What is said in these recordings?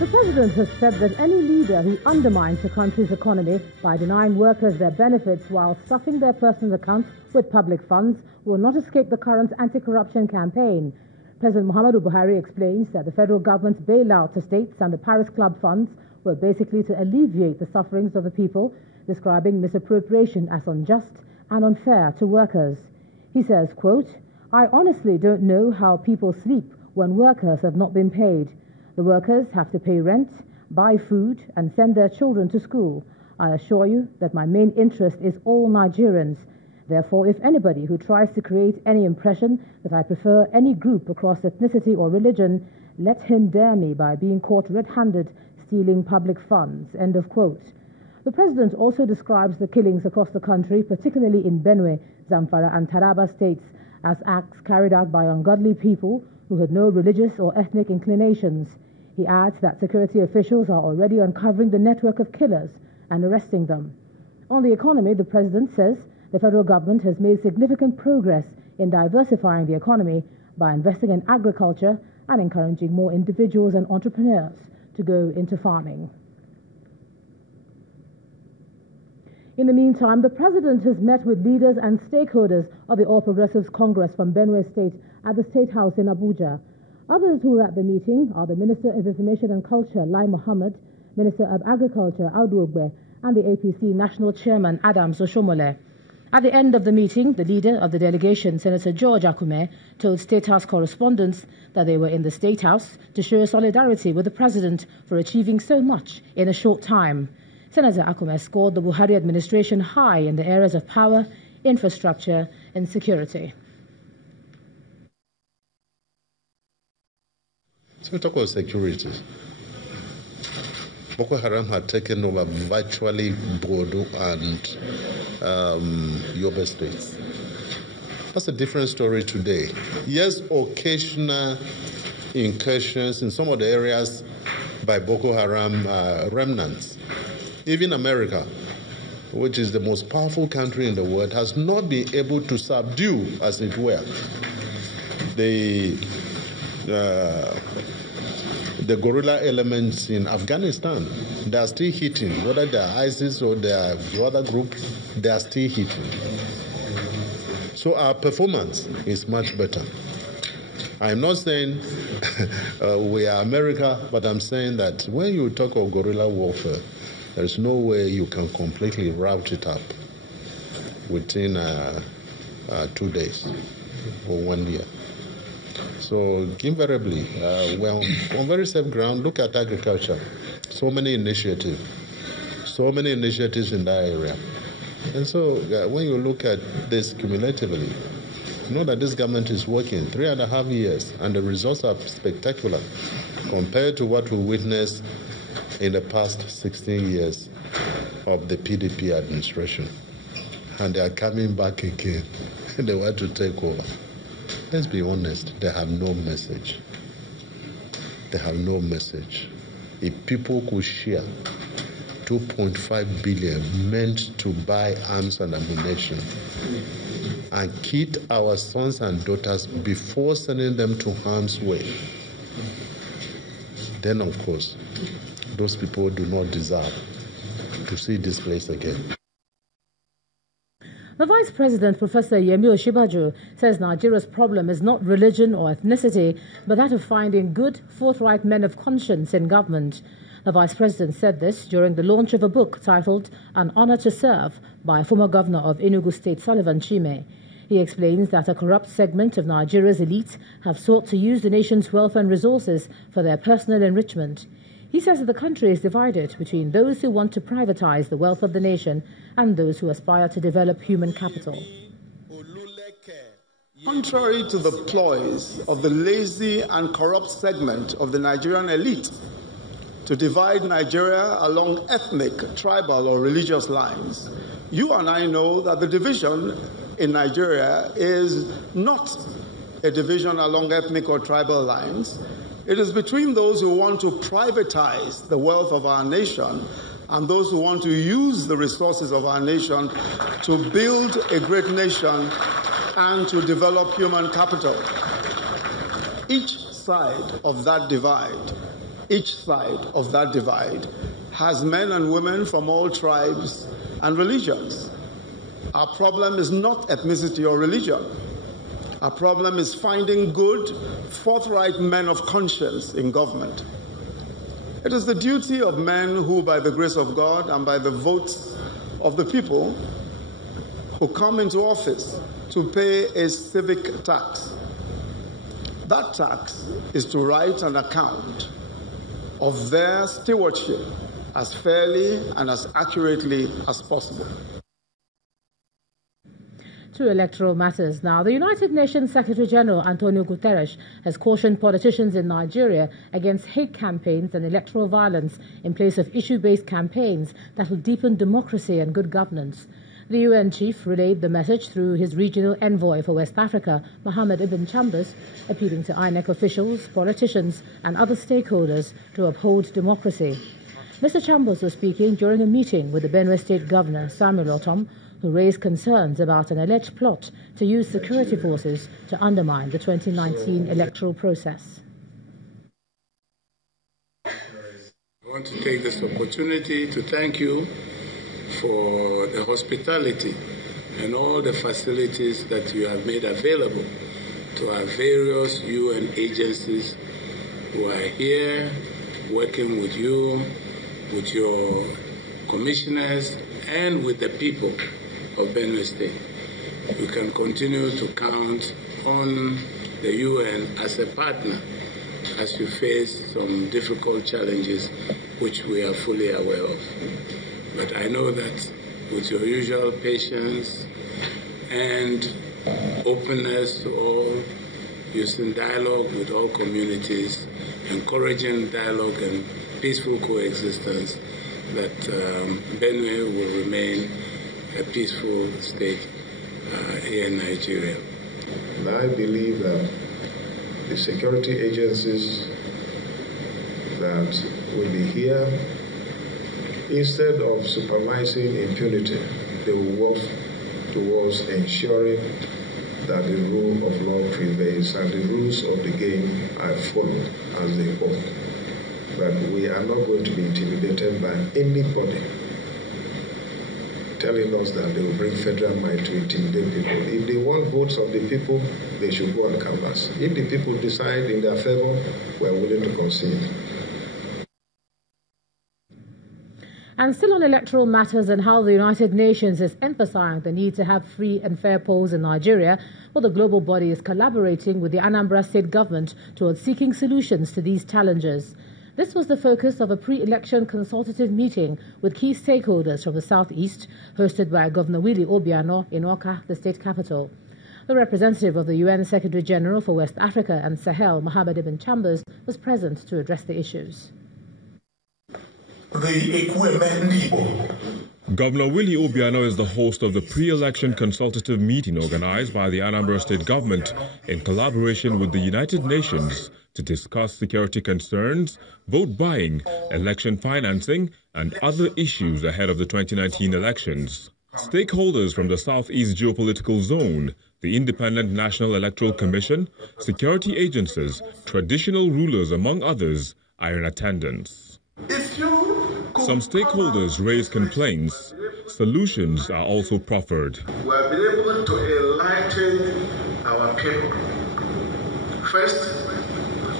The president has said that any leader who undermines the country's economy by denying workers their benefits while stuffing their personal accounts with public funds will not escape the current anti-corruption campaign. President Muhammadu Buhari explains that the federal government's bailout to states and the Paris Club funds were basically to alleviate the sufferings of the people, describing misappropriation as unjust and unfair to workers. He says, quote, "I honestly don't know how people sleep when workers have not been paid. The workers have to pay rent, buy food, and send their children to school. I assure you that my main interest is all Nigerians. Therefore, if anybody who tries to create any impression that I prefer any group across ethnicity or religion, let him dare me by being caught red-handed stealing public funds." End of quote. The president also describes the killings across the country, particularly in Benue, Zamfara, and Taraba states, as acts carried out by ungodly people who had no religious or ethnic inclinations. He adds that security officials are already uncovering the network of killers and arresting them. On the economy, the president says the federal government has made significant progress in diversifying the economy by investing in agriculture and encouraging more individuals and entrepreneurs to go into farming. In the meantime, the president has met with leaders and stakeholders of the All Progressives Congress from Benue State at the State House in Abuja. Others who were at the meeting are the Minister of Information and Culture, Lai Mohammed, Minister of Agriculture, Audu Ogbe, and the APC National Chairman, Adams Oshomole. At the end of the meeting, the leader of the delegation, Senator George Akume, told State House correspondents that they were in the State House to show solidarity with the president for achieving so much in a short time. Senator Akume scored the Buhari administration high in the areas of power, infrastructure, and security. So we talk about security. Boko Haram had taken over virtually Bodo and Yobe states. That's a different story today. Yes, occasional incursions in some of the areas by Boko Haram remnants. Even America, which is the most powerful country in the world, has not been able to subdue, as it were, the guerrilla elements in Afghanistan. They are still hitting, whether they are ISIS or they are other groups, they are still hitting. So our performance is much better. I'm not saying we are America, but I'm saying that when you talk of guerrilla warfare, there is no way you can completely rout it up within 2 days or 1 year. So invariably, we're on very safe ground. Look at agriculture. So many initiatives in that area. And so when you look at this cumulatively, you know that this government is working 3.5 years, and the results are spectacular compared to what we witnessed in the past 16 years of the PDP administration. And they are coming back again. They want to take over. Let's be honest, they have no message. They have no message. If people could share 2.5 billion meant to buy arms and ammunition and kit our sons and daughters before sending them to harm's way, then of course, those people do not deserve to see this place again. The Vice President, Professor Yemi Oshibaju, says Nigeria's problem is not religion or ethnicity, but that of finding good, forthright men of conscience in government. The Vice President said this during the launch of a book titled An Honor to Serve by former Governor of Enugu State, Sullivan Chime. He explains that a corrupt segment of Nigeria's elite have sought to use the nation's wealth and resources for their personal enrichment. He says that the country is divided between those who want to privatize the wealth of the nation and those who aspire to develop human capital. Contrary to the ploys of the lazy and corrupt segment of the Nigerian elite to divide Nigeria along ethnic, tribal, or religious lines, you and I know that the division in Nigeria is not a division along ethnic or tribal lines. It is between those who want to privatize the wealth of our nation and those who want to use the resources of our nation to build a great nation and to develop human capital. Each side of that divide each side of that divide has men and women from all tribes and religions. Our problem is not ethnicity or religion. Our problem is finding good, forthright men of conscience in government. It is the duty of men who, by the grace of God and by the votes of the people, who come into office to pay a civic tax. That tax is to write an account of their stewardship as fairly and as accurately as possible. To electoral matters now. The United Nations Secretary-General Antonio Guterres has cautioned politicians in Nigeria against hate campaigns and electoral violence in place of issue-based campaigns that will deepen democracy and good governance. The UN chief relayed the message through his regional envoy for West Africa, Mohammed Ibn Chambers, appealing to INEC officials, politicians and other stakeholders to uphold democracy. Mr. Chambers was speaking during a meeting with the Benue State Governor, Samuel Otom, who raised concerns about an alleged plot to use security forces to undermine the 2019 electoral process. I want to take this opportunity to thank you for the hospitality and all the facilities that you have made available to our various UN agencies who are here working with you, with your commissioners, and with the people of Benue State. You can continue to count on the UN as a partner as you face some difficult challenges which we are fully aware of. But I know that with your usual patience and openness to all, using dialogue with all communities, encouraging dialogue and peaceful coexistence, that Benue will remain a peaceful state here in Nigeria. And I believe that the security agencies that will be here, instead of supervising impunity, they will work towards ensuring that the rule of law prevails and the rules of the game are followed as they ought. But we are not going to be intimidated by anybody telling us that they will bring federal might to intimidate people. If they want votes of the people, they should go and canvass. If the people decide in their favor, we are willing to concede. And still on electoral matters and how the United Nations is emphasizing the need to have free and fair polls in Nigeria, well, the global body is collaborating with the Anambra State government towards seeking solutions to these challenges. This was the focus of a pre-election consultative meeting with key stakeholders from the southeast, hosted by Governor Willie Obiano in Awka, the state capital. The representative of the UN Secretary-General for West Africa and Sahel, Mohammed Ibn Chambers, was present to address the issues. Governor Willie Obiano is the host of the pre-election consultative meeting organized by the Anambra State government in collaboration with the United Nations to discuss security concerns, vote buying, election financing, and other issues ahead of the 2019 elections. Stakeholders from the Southeast Geopolitical Zone, the Independent National Electoral Commission, security agencies, traditional rulers, among others, are in attendance. Some stakeholders raised complaints. Solutions are also proffered. We have been able to enlighten our people. First,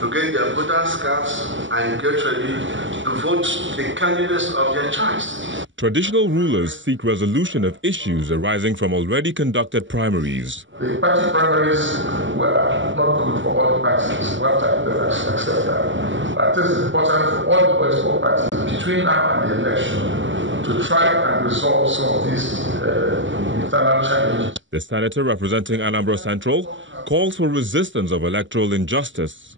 to get their voters' cards and get ready to vote the candidates of their choice. Traditional rulers seek resolution of issues arising from already conducted primaries. The party primaries were not good for all the parties. We have to accept that. But it is important for all the political parties between now and the election to try and resolve some of these internal challenges. The senator representing Anambra Central calls for resistance of electoral injustice.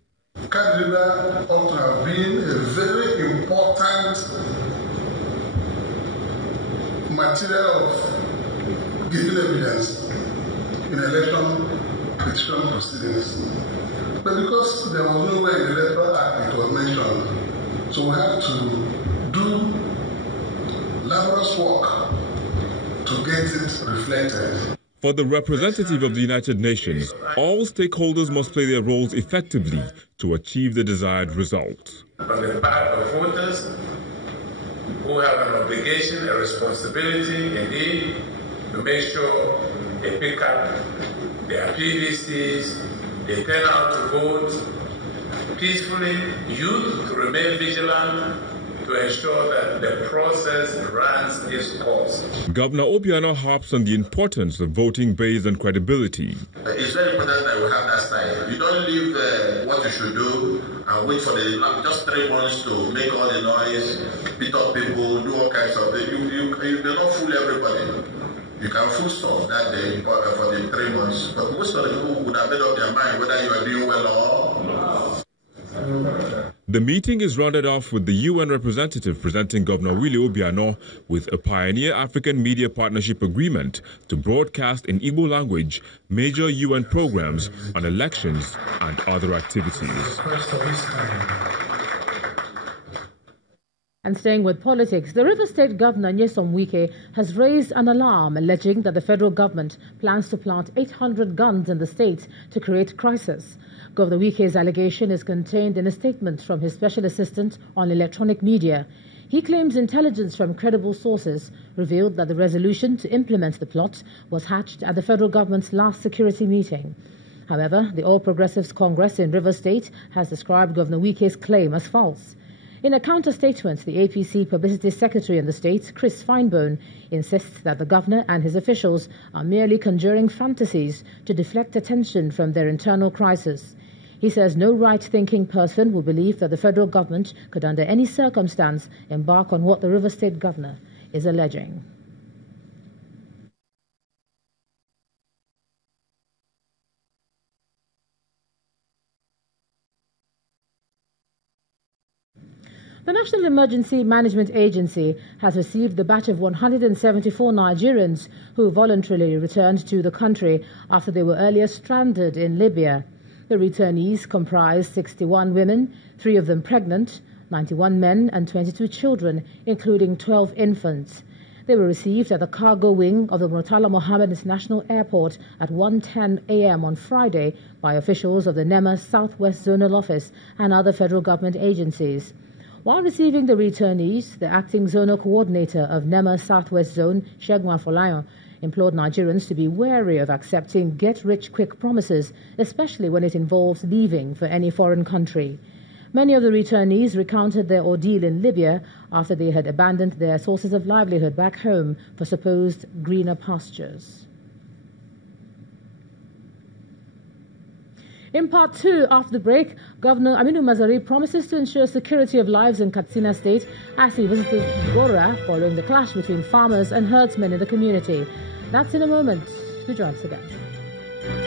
Candidate ought to have been a very important material of giving evidence in election petition proceedings. But because there was no way in the electoral act it was mentioned, so we have to do laborious work to get it reflected. For the representative of the United Nations, all stakeholders must play their roles effectively to achieve the desired result. On the part of voters who have an obligation, a responsibility indeed, to make sure they pick up their PVCs, they turn out to vote peacefully, youth to remain vigilant, to ensure that the process runs its course. Governor Obiano harps on the importance of voting based on credibility. It's very important that we have that style. You don't leave what you should do and wait for just 3 months to make all the noise, beat up people, do all kinds of things. You do not fool everybody. You can fool some that day for the 3 months, but most of the people would have made up their mind whether you are doing well or not. The meeting is rounded off with the UN representative presenting Governor Willie Obiano with a Pioneer African Media Partnership Agreement to broadcast in Igbo language major UN programs on elections and other activities. And staying with politics, the River State Governor Nyesom Wike has raised an alarm alleging that the federal government plans to plant 800 guns in the state to create crisis. Governor Wike's allegation is contained in a statement from his special assistant on electronic media. He claims intelligence from credible sources revealed that the resolution to implement the plot was hatched at the federal government's last security meeting. However, the All Progressives Congress in River State has described Governor Wike's claim as false. In a counter-statement, the APC Publicity Secretary in the state, Chris Finebone, insists that the governor and his officials are merely conjuring fantasies to deflect attention from their internal crisis. He says no right-thinking person will believe that the federal government could under any circumstance embark on what the River State governor is alleging. The National Emergency Management Agency has received the batch of 174 Nigerians who voluntarily returned to the country after they were earlier stranded in Libya. The returnees comprise 61 women, 3 of them pregnant, 91 men and 22 children, including 12 infants. They were received at the cargo wing of the Murtala Mohammed International Airport at 1:10 a.m. on Friday by officials of the NEMA Southwest Zonal Office and other federal government agencies. While receiving the returnees, the acting zonal coordinator of NEMA Southwest Zone, Segun Afolayan, implored Nigerians to be wary of accepting get-rich-quick promises, especially when it involves leaving for any foreign country. Many of the returnees recounted their ordeal in Libya after they had abandoned their sources of livelihood back home for supposed greener pastures. In part 2, after the break, Governor Aminu Mazari promises to ensure security of lives in Katsina State as he visited Gora following the clash between farmers and herdsmen in the community. That's in a moment. Do join us again.